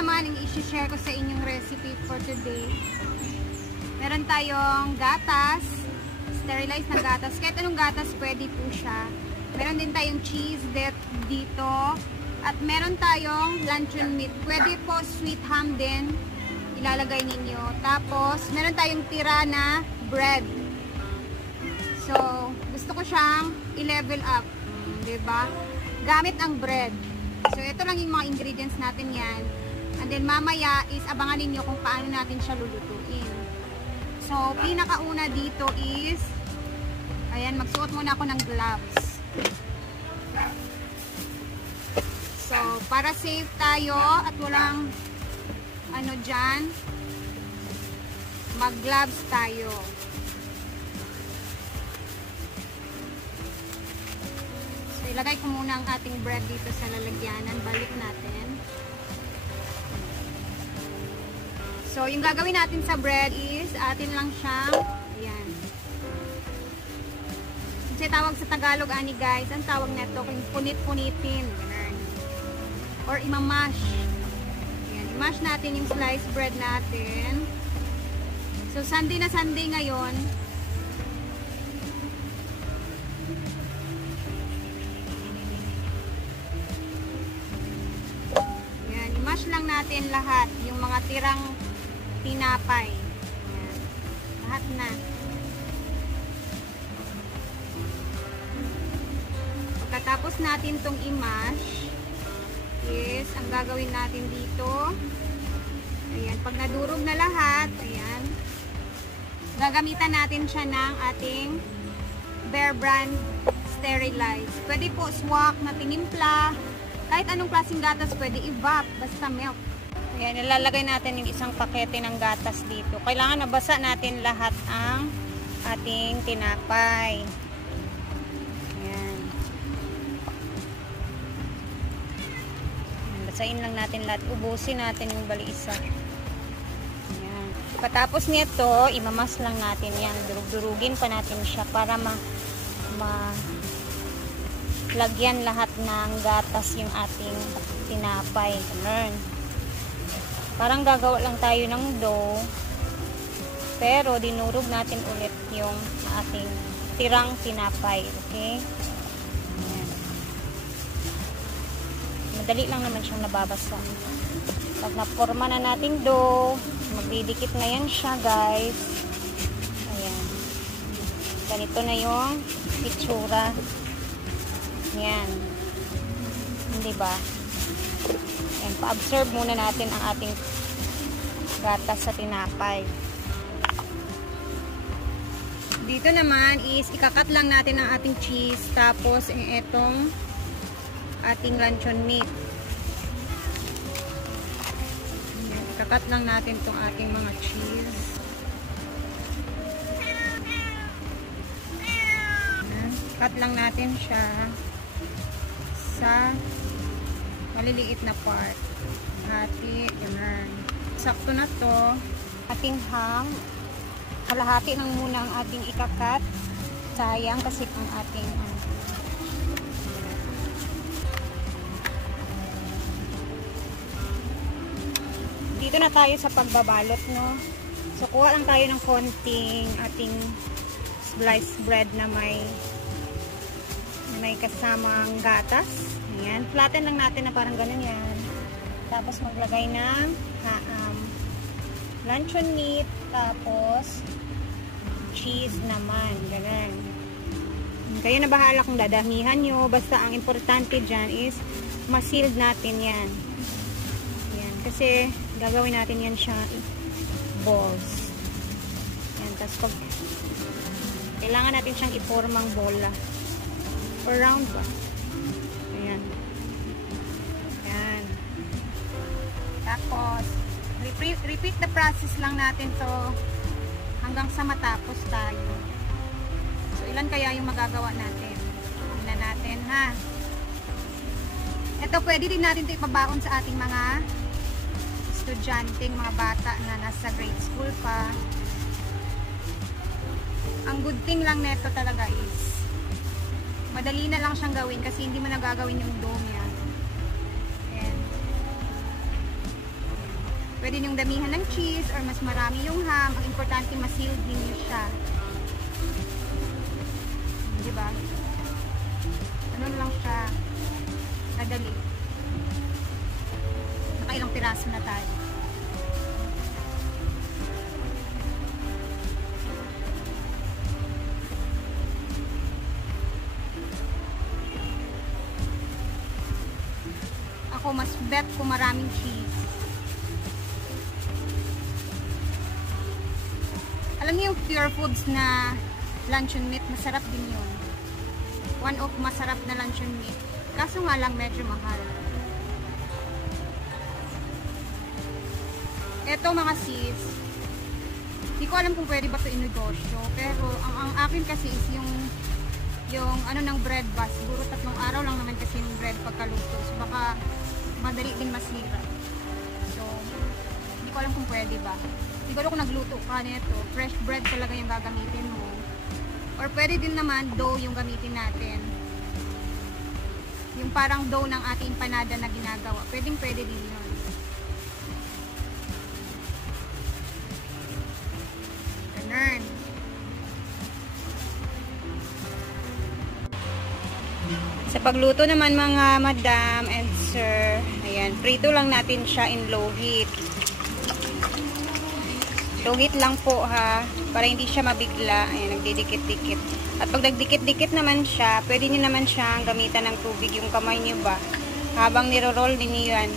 naman ang i-share ko sa inyong recipe for today. Meron tayong gatas, sterilized na gatas. Kahit anong gatas pwede po siya. Meron din tayong cheese dito. At meron tayong luncheon meat. Pwede po sweet ham din ilalagay ninyo. Tapos, meron tayong tira na bread. So, gusto ko siyang i-level up. Diba? Gamit ang bread. So, ito lang yung mga ingredients natin yan. And then, mamaya is abangan ninyo kung paano natin siya lulutuin. So, pinakauna dito is, ayan, magsuot muna ako ng gloves. So, para safe tayo at walang ano dyan, mag-gloves tayo. So, ilagay ko muna ang ating bread dito sa lalagyanan. Balik natin. So, yung gagawin natin sa bread is, atin lang siyang, ayan. Kasi tawag sa Tagalog, ani guys, ang tawag neto, kung punit-punitin. Or imamash. Ayan, imash natin yung sliced bread natin. So, Sunday na Sunday ngayon. Ayan, imash lang natin lahat. Yung mga tirang tinapay. Ayan, lahat na. Pagkatapos natin tong imash, is, ang gagawin natin dito, ayan, pag nadurog na lahat, ayan, gagamitan natin siya ng ating Bear Brand sterilized. Pwede po swak na tinimpla, kahit anong klaseng gatas, pwede evap, basta milk. Ayan, ilalagay natin yung isang pakete ng gatas dito. Kailangan nabasa natin lahat ang ating tinapay. Basain lang natin lahat. Ubusin natin yung bali-isa. Ayan. Patapos nito, imamas lang natin yan. Durug-durugin pa natin siya para lagyan lahat ng gatas yung ating tinapay. Ganun. Parang gagawa lang tayo ng dough. Pero dinurog natin ulit yung ating tirang tinapay. Okay? Madali lang naman siyang nababasa. Pag naporma na natin dough, magdidikit na yan siya, guys. Ayan. Ganito na yung itsura. Ayan. Hindi ba? Ayan. Pa-absorb muna natin ang ating gatas sa tinapay. Dito naman is ikakat lang natin ang ating cheese. Tapos, itong ating luncheon meat. Ikakat lang natin itong ating mga cheese. Cut lang natin siya sa maliliit na part. Hati, ganun. Sakto na to. Ating ham. Kalahati lang muna ang ating ikakat. Sayang kasi ang ating dito na tayo sa pagbabalot, no? So, kuha lang tayo ng konting ating sliced bread na may kasamang gatas. Ayan. Flatten lang natin na parang ganun yan. Tapos, maglagay ng luncheon meat. Tapos, cheese naman. Ganun. Kayo na bahala kung dadamihan nyo. Basta, ang importante dyan is ma-sealed natin yan. Kasi gagawin natin yan siya balls. Yan. Tapos pag kailangan natin siyang ipormang bola or round ba. Ayan. Yan. Tapos repeat the process lang natin to hanggang sa matapos tayo. So ilan kaya yung magagawa natin? Tingnan natin, ha. Ito pwede din natin ito ipabaon sa ating mga estudyanteng, mga bata na nasa grade school pa. Ang good thing lang neto talaga is madali na lang siyang gawin kasi hindi mo nagagawin yung dough niya. Ayan. Pwede niyong damihan ng cheese or mas marami yung ham. Ang importante, ma-sealed din niyo siya. Diba? Ano lang siya. Kadali. Nakailang piraso na tayo. Ako mas bet kung maraming cheese. Alam niyo yung Pure Foods na luncheon meat, masarap din yun. One of masarap na luncheon meat. Kaso nga lang medyo mahal. Eto mga sis, hindi ko alam kung pwede ba ito inegosyo. Pero ang akin kasi is yung ano ng bread ba. Siguro 3 araw lang naman kasi yung bread pagkaluto. So baka madali din masira. So, hindi ko alam kung pwede ba. Siguro kung nagluto ka nito, fresh bread talaga yung gagamitin mo. Or pwede din naman dough yung gamitin natin. Yung parang dough ng ating empanada na ginagawa. Pwedeng pwede din yun. Ganun. Sa pagluto naman mga madam and sir, ayan, prito lang natin siya in low heat. Low heat lang po ha, para hindi siya mabigla. Ayan, nagdidikit-dikit. At pag nagdikit-dikit naman siya, pwede nyo naman siyang gamitan ng tubig yung kamay nyo ba, habang niro-roll din nyo yan.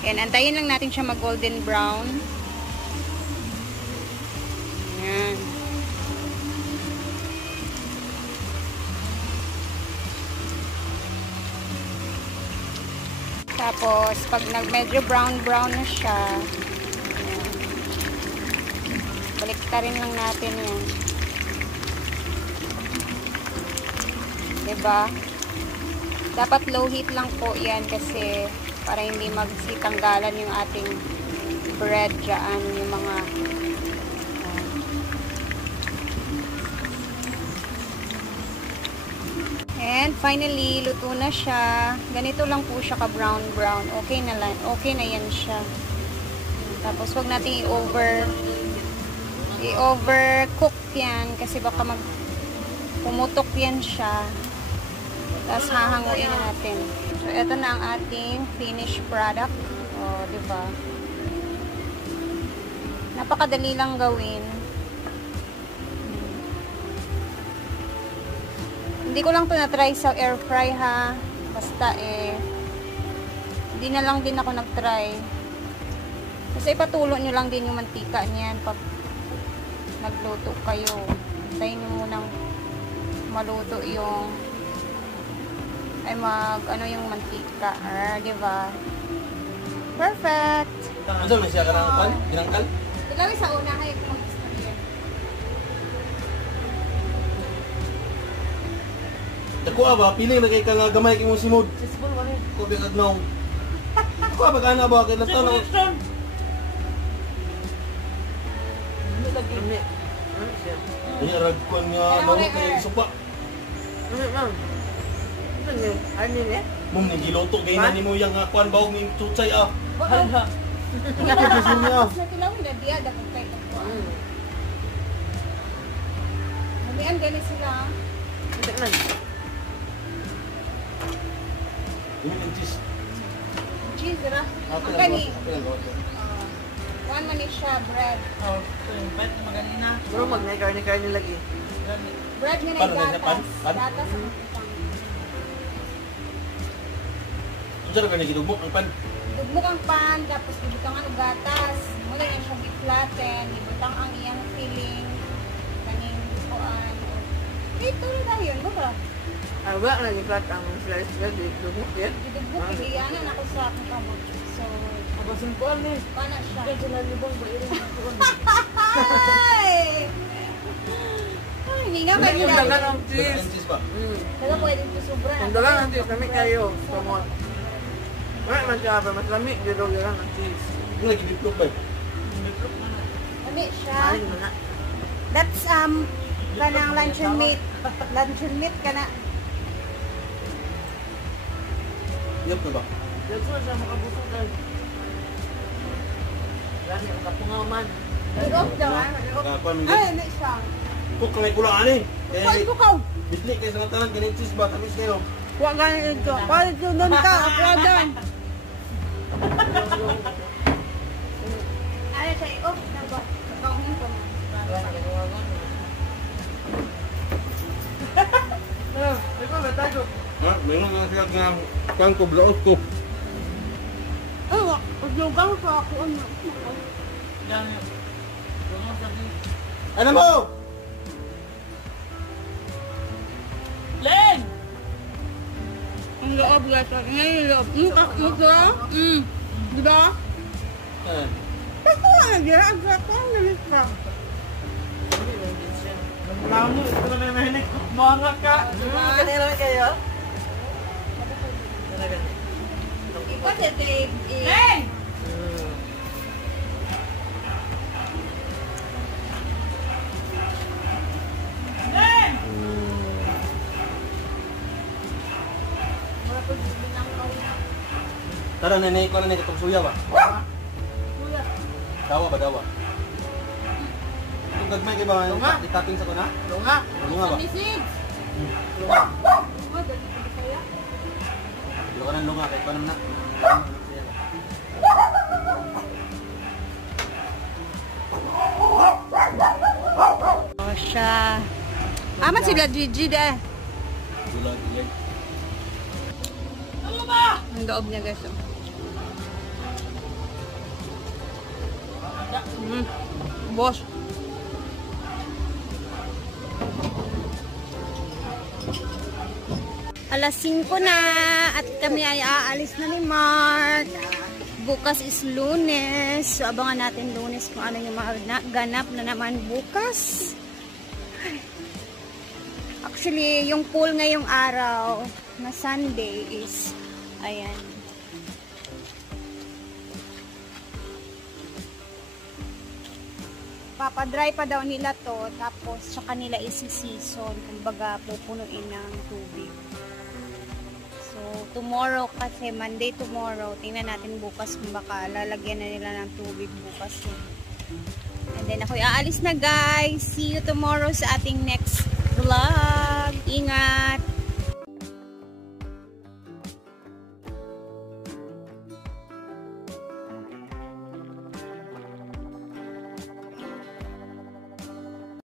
Ayan, antayin lang natin siya mag golden brown. Ayan. Tapos, pag medyo brown-brown na siya, ayan, baliktarin lang natin yan. Diba? Dapat low heat lang po yan kasi para hindi magsitanggalan yung ating bread dyan, yung mga and finally, luto na siya. Ganito lang po siya ka brown-brown. Okay na lang. Okay na yan siya. Tapos, wag natin i-overcook yan kasi baka pumutok yan siya. Tapos, hahanguin na natin. So, ito na ang ating finished product. O, diba? Napakadali lang gawin. Hindi ko lang to na-try sa air fry ha. Basta hindi na lang din ako nag-try. Kasi ipatulo nyo lang din yung mantika niyan pag nagluto kayo. Hintayin nyo munang maluto yung yung mantika. Diba? Perfect! Ano na siya ka ng ginangkal? Ilawin sa una kayo. Dako ba, piling na kay ka nga gamay kay mo simod. Ko bi adlaw. Ako ba kana ba kay lato na. Ini ragkon nga no kay supa. Mum ni giloto gay na nimo yang kuan bawog ning tutsay ah. Hala. Natilawin na diya dako kay ko. Ano gani sila? Tignan. Ini ng cheese. Cheese, dira. Ang gani. Kuan man ni siya, bread. Oh, bet maganina. Bro, magnay karne lagi. Bread nga Paano na na gatas. pan? Gatas ang utang. Unsa ra gidugmok ang pan? Dugmok ang pan, tapos ibutang ang gatas. Muna yan siya i-flatten, ibutang ang iyang filling. Kaning kuan. Ito na yun, ba? Wala na flat ang slice bread. Dugmok yan. Dugmok, ibiyanan ako sa akong kamot. So, Abasin ko ni. paano siya? Kaya sila libong ba yun? Ay! Ay, hindi nga kayo. Yung dagan ang cheese. Cheese ba? Kaya pwede ito sobra. Ang dagan ang cheese. Lami kayo. Wala man siya ba? Mas lami. Dito dagan ang cheese. Ini lagi diplok ba? Lami siya. Maling mo na. That's kanang luncheon meat. Luncheon meat kana. Iyop na ba? Dito siya makabusog dahil. Lani, makapungaw man. Nag-off naman. Nagapa, minggit. Ay, hindi siya. Kung kangay kulaan eh. Kukain ko ka. Bisli kayo sa tanan, ganit cheese ba? Tamis kayo. Huwag ganun ito. Kulit yung doon ka. Ako doon. Ano siya? Off na ba? Kaungin ko na. Ikaw, tayo. Ha? Mayroon nga siya nga kang ko, blaot ko. Ay, paglugang sa ako. Ano? Ano mo? Len! Ang loob gata. Ngayon yung loob. Mukha? Diba? Tapos ko nga dyan. Ang gato ang nalit ka. Lamo, ito na may mahinig. Mga ka. Kanina na kayo? Ikaw sa tape. Len! Len! Tara, nanay ko na itong suya ba? Dawa ba, dawa? Itong gagmay kayo ba? Lunga. Itapping sa ko na? Lunga. Lunga ba? Message. Lunga. Dilo ka ng lunga, kahit pa naman na. Oh, siya. Amat sila Gigi eh. Bulag, ilag. Ang loob niya guys. Boss. Alas 5 na at kami ay aalis na ni Mark. Bukas is Lunes. So abangan natin Lunes kung ano yung mga ganap na naman bukas. Actually, yung pool ngayong araw na Sunday is ayan. Papadry pa daw nila to, tapos sa kanila isi-season, kumbaga pupunuin ng tubig. So, tomorrow kasi, Monday tomorrow, tingnan natin bukas kung baka lalagyan na nila ng tubig bukas. And then, ako aalis na guys. See you tomorrow sa ating next vlog. Ingat!